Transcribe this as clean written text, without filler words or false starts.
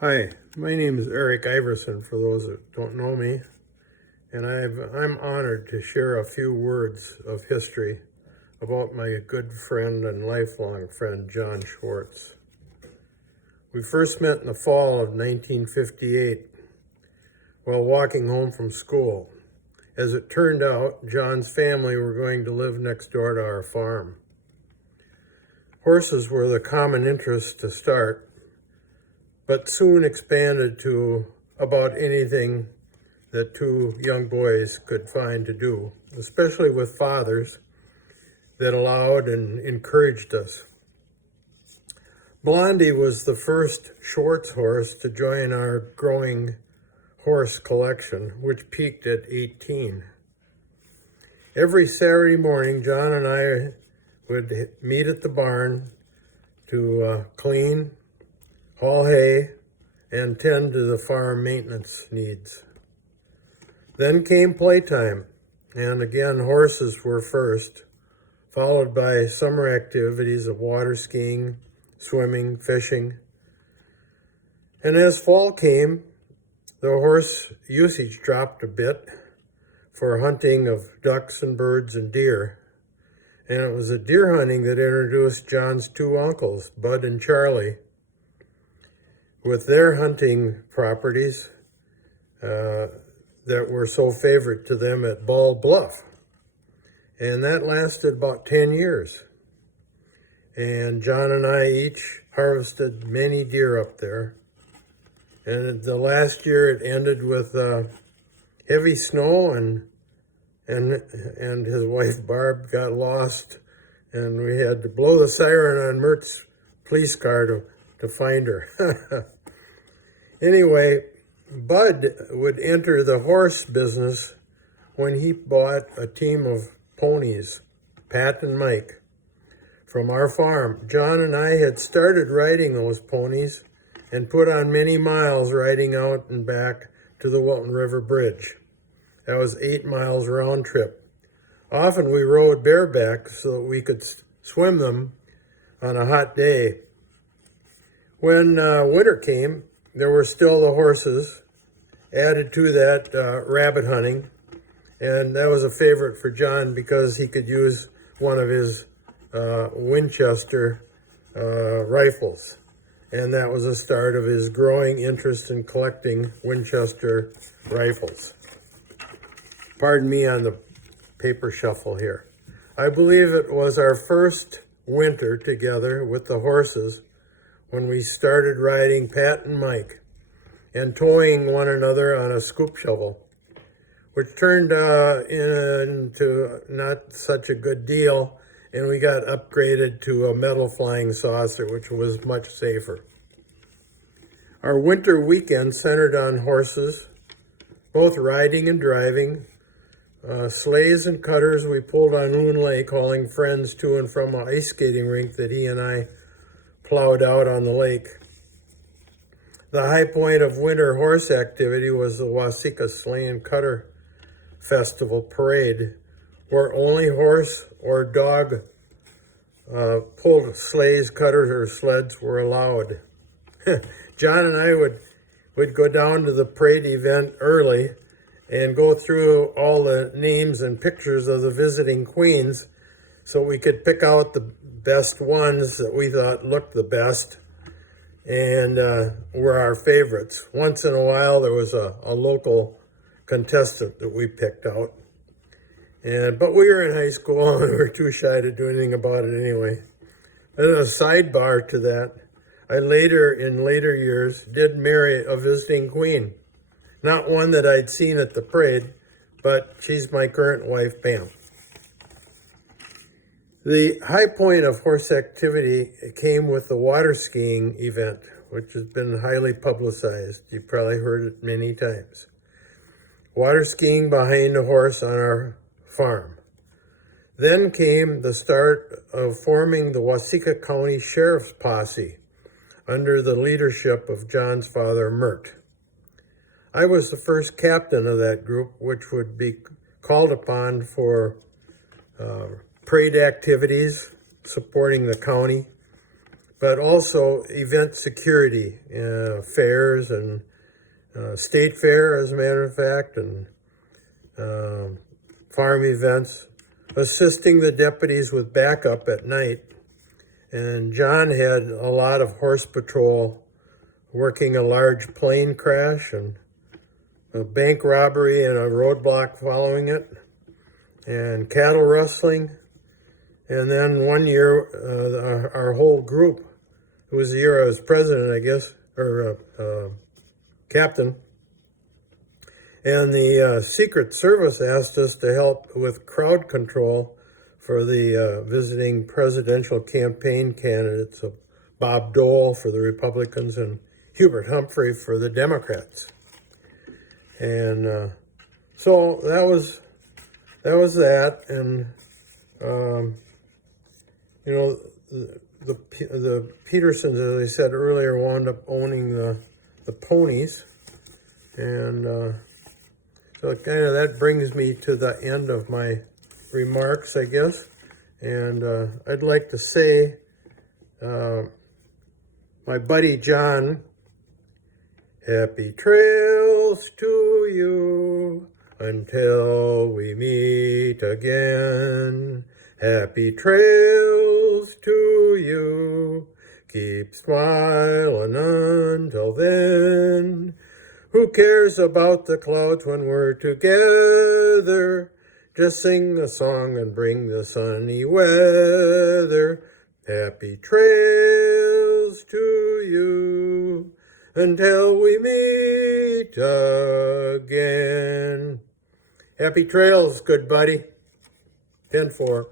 Hi, my name is Eric Iversen, for those that don't know me, and I'm honored to share a few words of history about my good friend and lifelong friend, John Schwartz. We first met in the fall of 1958 while walking home from school. As it turned out, John's family were going to live next door to our farm. Horses were the common interest to start, but soon expanded to about anything that two young boys could find to do, especially with fathers that allowed and encouraged us. Blondie was the first Schwartz horse to join our growing horse collection, which peaked at 18. Every Saturday morning, John and I would meet at the barn to clean, haul hay, and tend to the farm maintenance needs. Then came playtime, and again horses were first, followed by summer activities of water skiing, swimming, fishing. And as fall came, the horse usage dropped a bit for hunting of ducks and birds and deer. And it was the deer hunting that introduced John's two uncles, Bud and Charlie, with their hunting properties that were so favorite to them at Ball Bluff. And that lasted about 10 years. And John and I each harvested many deer up there. And the last year it ended with heavy snow, and his wife Barb got lost, and we had to blow the siren on Mert's police car to find her. Anyway, Bud would enter the horse business when he bought a team of ponies, Pat and Mike, from our farm. John and I had started riding those ponies and put on many miles riding out and back to the Wilton River Bridge. That was 8 miles round trip. Often we rode bareback so that we could swim them on a hot day. When winter came, there were still the horses. Added to that, rabbit hunting, and that was a favorite for John because he could use one of his Winchester rifles, and that was the start of his growing interest in collecting Winchester rifles. Pardon me on the paper shuffle here. I believe it was our first winter together with the horses when we started riding Pat and Mike and towing one another on a scoop shovel, which turned into not such a good deal, and we got upgraded to a metal flying saucer, which was much safer. Our winter weekend centered on horses, both riding and driving. Sleighs and cutters we pulled on Loon Lake, hauling friends to and from an ice skating rink that he and I plowed out on the lake. The high point of winter horse activity was the Waseca Sleigh and Cutter Festival Parade, where only horse or dog pulled sleighs, cutters, or sleds were allowed. John and I would go down to the parade event early and go through all the names and pictures of the visiting queens so we could pick out the best ones that we thought looked the best and were our favorites. Once in a while, there was a local contestant that we picked out. But we were in high school and we were too shy to do anything about it anyway. And a sidebar to that, in later years, did marry a visiting queen. Not one that I'd seen at the parade, but she's my current wife, Pam. The high point of horse activity came with the water skiing event, which has been highly publicized. You've probably heard it many times. Water skiing behind a horse on our farm. Then came the start of forming the Waseca County Sheriff's Posse under the leadership of John's father, Mert. I was the first captain of that group, which would be called upon for parade activities, supporting the county, but also event security, fairs and state fair, as a matter of fact, and farm events, assisting the deputies with backup at night. And John had a lot of horse patrol, working a large plane crash and a bank robbery and a roadblock following it, and cattle rustling. And then one year, our whole group, it was the year I was president, I guess, or captain, and the Secret Service asked us to help with crowd control for the visiting presidential campaign candidates of Bob Dole for the Republicans and Hubert Humphrey for the Democrats. And so that was that. And you know, the Petersons, as I said earlier, wound up owning the ponies, and so kind of that brings me to the end of my remarks, I guess. And I'd like to say, my buddy John, happy trails to you until we meet again. Happy trails to you. Keep smiling until then. Who cares about the clouds when we're together? Just sing a song and bring the sunny weather. Happy trails to you until we meet again. Happy trails, good buddy. 10-4.